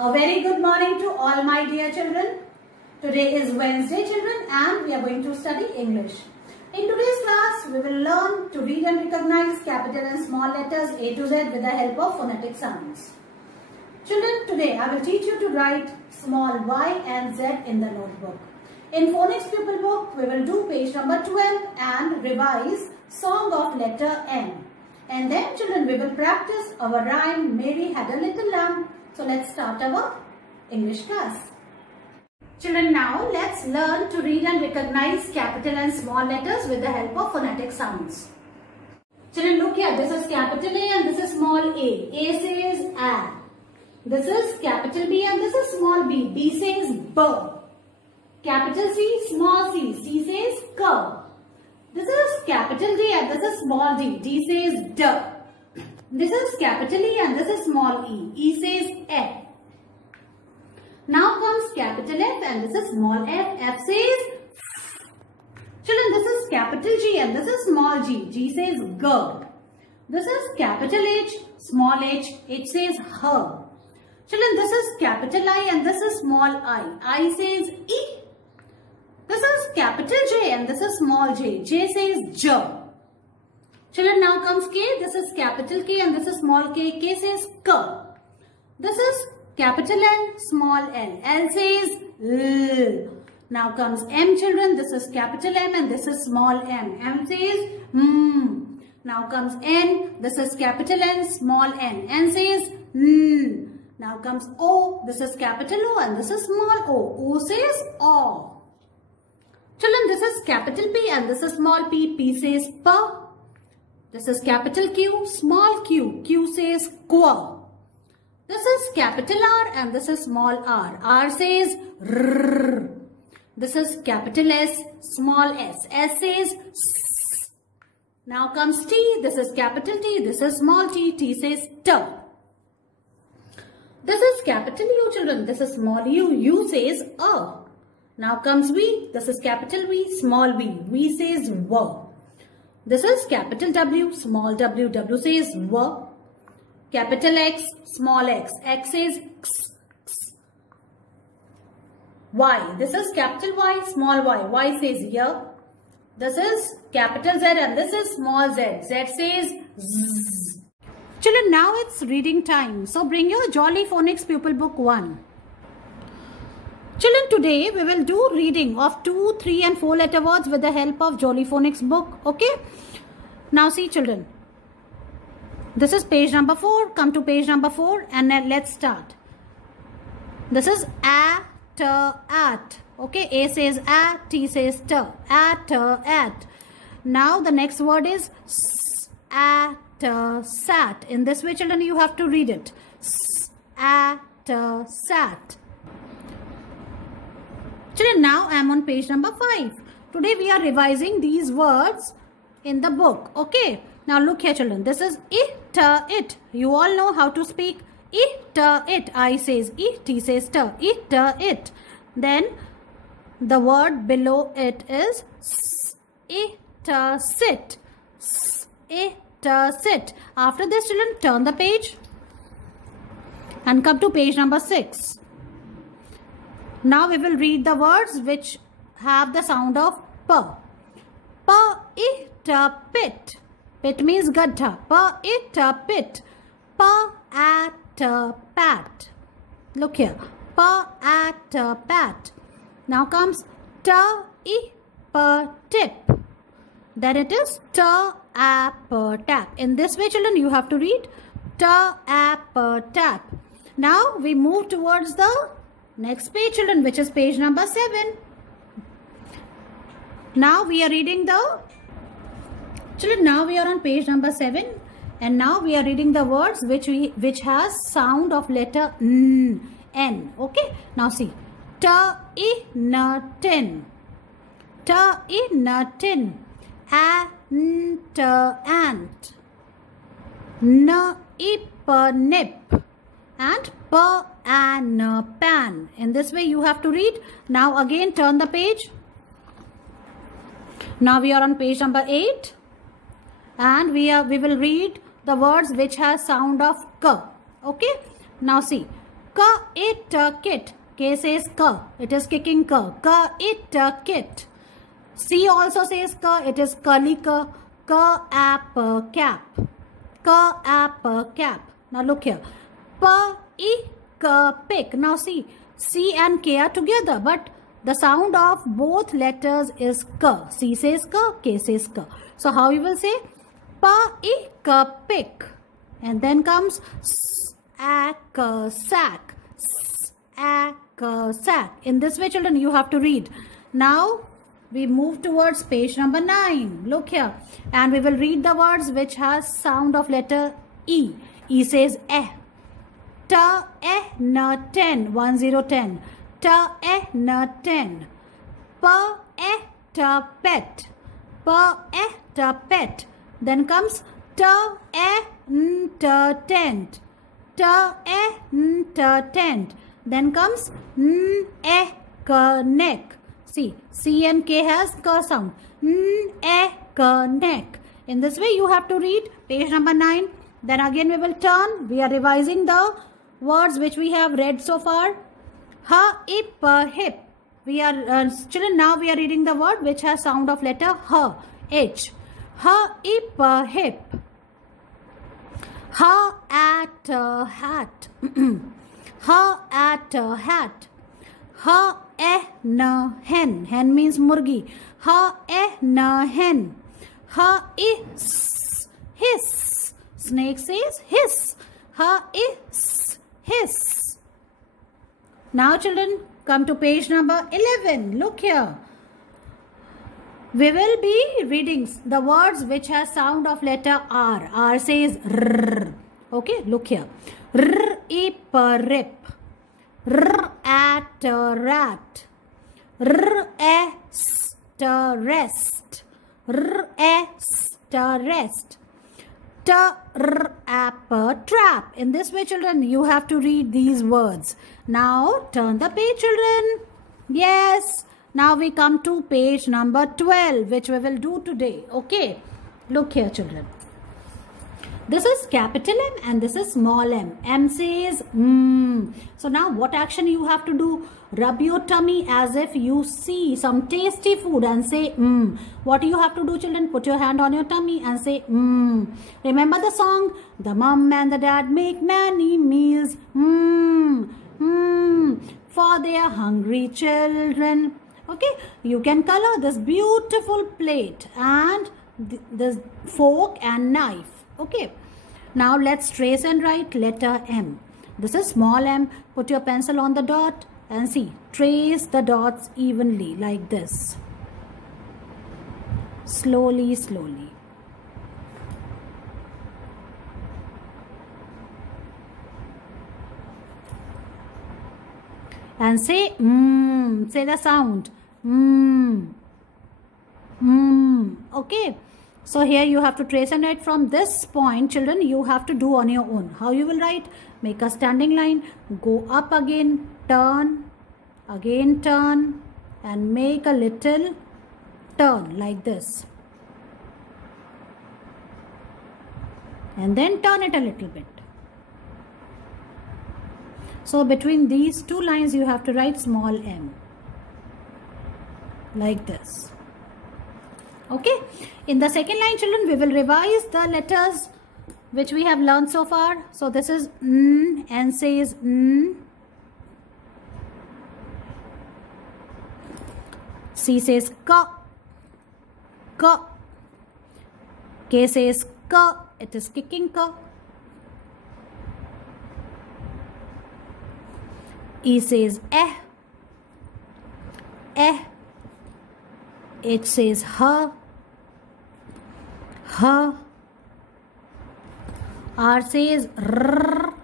A very good morning to all my dear children. Today is Wednesday, children, and we are going to study English. In today's class, we will learn to read and recognize capital and small letters A to Z with the help of phonetic sounds. Children, today I will teach you to write small y and z in the notebook. In Phonics Pupil Book, we will do page number 12 and revise Song of Letter M. And then, children, we will practice our rhyme, Mary Had a Little Lamb. So, let's start our English class. Children, now let's learn to read and recognize capital and small letters with the help of phonetic sounds. Children, look here. This is capital A and this is small a. A says A. This is capital B and this is small b. B says B. Capital C, small c. C says K. This is capital D and this is small d. D says D. This is capital E and this is small e. E says F. Now comes capital F and this is small f. F says F. Children, this is capital G and this is small g. G says G. This is capital H, small h. H says H. Children, this is capital I and this is small I. I says E. This is capital J and this is small j. J says J. Children, now comes K. This is capital K and this is small k. K says K. This is capital L, small l. L says L. Now comes M, children. This is capital M and this is small m. M says M. Now comes N. This is capital N, small n. N says N. Now comes O. This is capital O and this is small o. O says O. Children, this is capital P and this is small p. P says P. This is capital Q, small q. Q says Qu. This is capital R and this is small r. R says R. This is capital S, small s. S says S. Now comes T. This is capital T. This is small t. T says T. This is capital U, children. This is small u. U says A. Now comes V. This is capital V, small v. V says W. This is capital W, small w. W says W. Capital X, small x. X says X. X. Y. This is capital Y, small y. Y says Y. This is capital Z and this is small z. Z says Z. Children, now it's reading time. So bring your Jolly Phonics Pupil Book 1. Children, today we will do reading of 2, 3 and 4 letter words with the help of Jolly Phonics book. Okay. Now see, children. This is page number 4. Come to page number 4 and then let's start. This is a, t, at. Okay. A says a, T says t. At, at. Now the next word is s, at, sat. In this way, children, you have to read it. S, at, sat. Children, now I am on page number 5. Today we are revising these words in the book. Okay. Now look here, children. This is it, it. You all know how to speak it, it. I says it, T says t. It, it. Then the word below it is s, it, sit. S, it, sit. After this, children, turn the page and come to page number 6. Now we will read the words which have the sound of P. P, it, pit. Pit means gadha. P, it, pit. P, at, pat. Look here. P, at, pat. Now comes T, ip, tip. Then it is T, ap, tap. In this way, children, you have to read T, ap, tap. Now we move towards the next page, children, which is page number 7. Now we are reading the, children, now we are on page number 7 and now we are reading the words which has sound of letter N. N. Okay. Now see. Ta, in, tin. Ta, in, tin. Ant, ant. N, ip, nip. And pa, an, pan. In this way you have to read. Now again turn the page. Now we are on page number 8 and we will read the words which has sound of K. Okay. Now see. K, it, kit. K says K. It is kicking K. K, it, kit. C also says K. It is curly K. K, app, cap. K, app, cap. Now look here. P, I, K, pick. Now see, C and K are together, but the sound of both letters is K. C says K says K. So how you will say? P, I, K, pick. And then comes S, A, K, sack. S, A, K, sack. In this way, children, you have to read. Now, we move towards page number 9. Look here. And we will read the words which has sound of letter E. E says eh. Ta, eh, na, 10. 1, 0, 10. Ta, eh, na, 10. Pa, eh, ta, pet. Pa, eh, ta, pet. Then comes ta, eh, n, ta, tent. Ta, eh, n, ta, tent. Then comes n, eh, ka, neck. See, C and K has K sound. N, eh, ka, neck. In this way, you have to read page number 9. Then again we will turn. We are revising the words which we have read so far. Ha, ip, hip. We are, children, now we are reading the word which has sound of letter H. H. Ha, ip, hip. Ha, at, hat. Ha, at, hat. Ha, eh, na, hen. Hen means murgi. Ha, eh, na, hen. Ha, is, hiss. Snake says hiss. Ha, is, hiss. Now children, come to page number 11. Look here. We will be reading the words which has sound of letter R. R says R. Okay, look here. R, ip, rip. R, at, rat. R, est, rest. R, est, rest. T, r, app, trap. In this way, children, you have to read these words. Now, turn the page, children. Yes. Now we come to page number 12, which we will do today. Okay. Look here, children. This is capital M and this is small m. M says So now what action you have to do? Rub your tummy as if you see some tasty food and say What do you have to do, children? Put your hand on your tummy and say Remember the song? The mom and the dad make many meals for their hungry children. Okay, you can color this beautiful plate and this fork and knife. Okay, now let's trace and write letter M. This is small m. Put your pencil on the dot and see. Trace the dots evenly like this. Slowly, slowly. And say say the sound. Okay. So here you have to trace and write from this point, children, you have to do on your own. How you will write? Make a standing line, go up again, turn, again turn, and make a little turn like this. And then turn it a little bit. So between these two lines, you have to write small m. Like this. Okay. In the second line, children, we will revise the letters which we have learned so far. So this is N. N says N. C says K. K. K says K. It is kicking K. E says eh. Eh. It says H. H. R says R.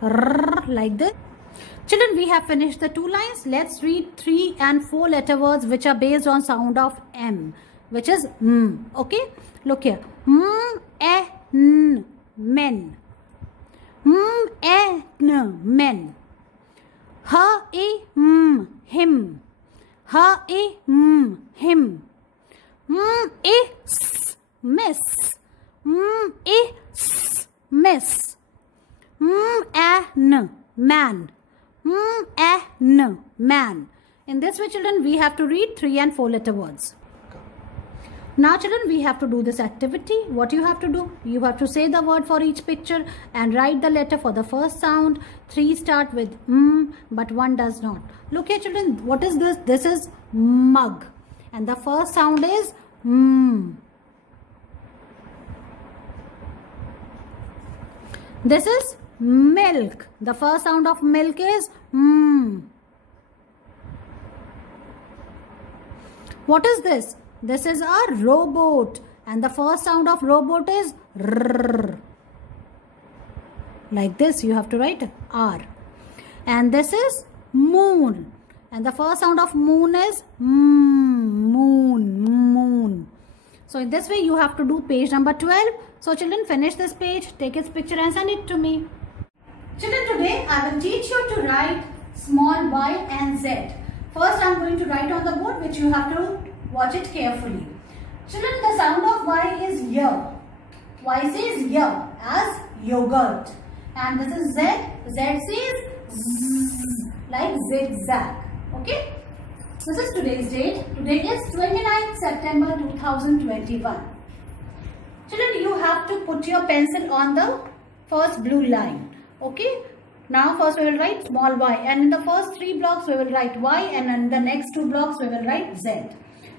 R like this. Children, we have finished the two lines. Let's read 3 and 4 letter words which are based on sound of M, which is Okay, look here. E, n, men. E, n, men. H, e, him. H, e, him. E, s, miss. E, s, miss. A, n, man. M-A-N, man. In this way, children, we have to read 3 and 4 letter words. Now children, we have to do this activity. What you have to do? You have to say the word for each picture and write the letter for the first sound. 3 start with but 1 does not. Look here children, what is this? This is mug. And the first sound is This is milk. The first sound of milk is What is this? This is a robot, and the first sound of robot is R. Like this, you have to write R. And this is moon, and the first sound of moon is moon. So in this way, you have to do page number 12. So children, finish this page, take its picture and send it to me. Children, today I will teach you to write small y and z. First, I am going to write on the board, which you have to watch it carefully. Children, the sound of Y is Y. Y says Y as yogurt. And this is Z. Z says Z, like zigzag. Okay. This is today's date. Today is 29th September 2021. Children, you have to put your pencil on the first blue line. Okay. Now first we will write small y, and in the first 3 blocks we will write y, and in the next 2 blocks we will write z.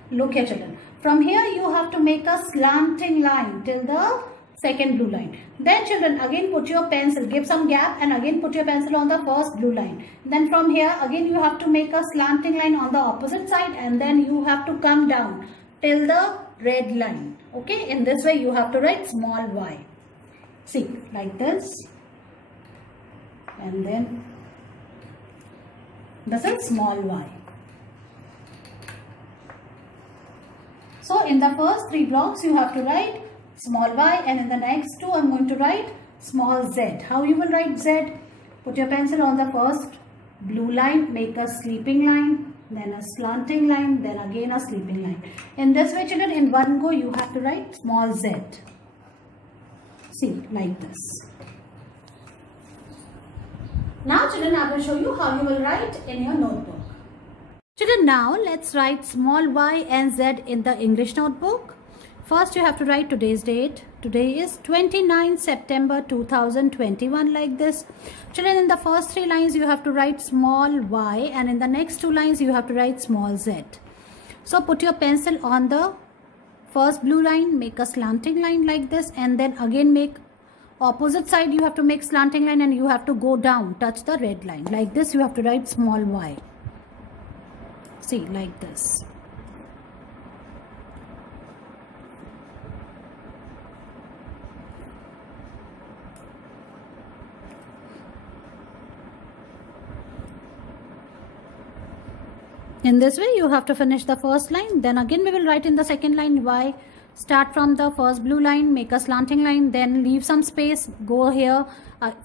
Look here children. From here you have to make a slanting line till the second blue line. Then children, again put your pencil, give some gap, and again put your pencil on the first blue line. Then from here again you have to make a slanting line on the opposite side, and then you have to come down till the red line. Okay, in this way you have to write small y. See, like this. And then this is small y. So in the first 3 blocks you have to write small y, and in the next 2 I am going to write small z. How you will write z? Put your pencil on the first blue line, make a sleeping line, then a slanting line, then again a sleeping line. In this way children, in one go you have to write small z. See, like this. Now children, I will show you how you will write in your notebook. Children, now let's write small y and z in the English notebook. First you have to write today's date. Today is 29th September 2021, like this. Children, in the first 3 lines you have to write small y, and in the next 2 lines you have to write small z. So put your pencil on the first blue line, make a slanting line like this, and then again make opposite side you have to make slanting line, and you have to go down, touch the red line. Like this you have to write small y. See, like this. In this way you have to finish the first line, then again we will write in the second line y. Start from the first blue line, make a slanting line, then leave some space, go here.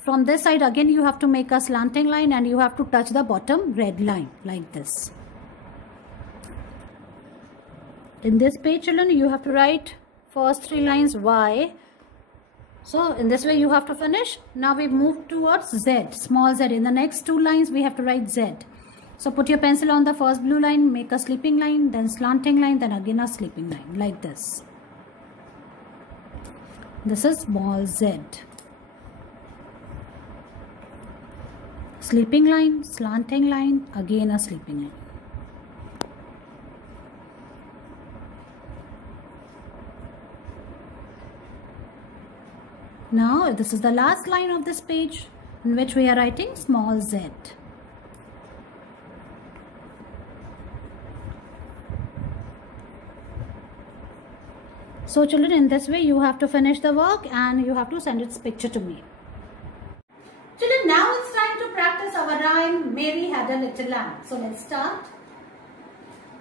From this side again you have to make a slanting line, and you have to touch the bottom red line like this. In this page children, you have to write first 3 lines y. So in this way you have to finish. Now we move towards z, small z. In the next 2 lines we have to write z. So put your pencil on the first blue line, make a sleeping line, then slanting line, then again a sleeping line like this. This is small z. Sleeping line, slanting line, again a sleeping line. Now this is the last line of this page in which we are writing small z. So children, in this way you have to finish the work and you have to send its picture to me. Children, now it's time to practice our rhyme, Mary had a little lamb. So let's start.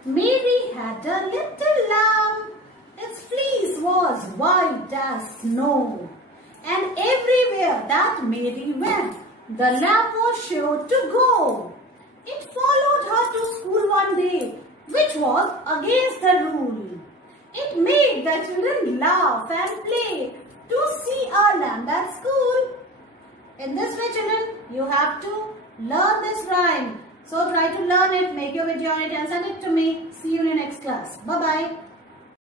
Mary had a little lamb, its fleece was white as snow. And everywhere that Mary went, the lamb was sure to go. It followed her to school one day, which was against the rule. It made the children laugh and play to see a lamb at school. In this way children, You have to learn this rhyme. So try to learn it, make your video on it and send it to me. See you in the next class. Bye-bye.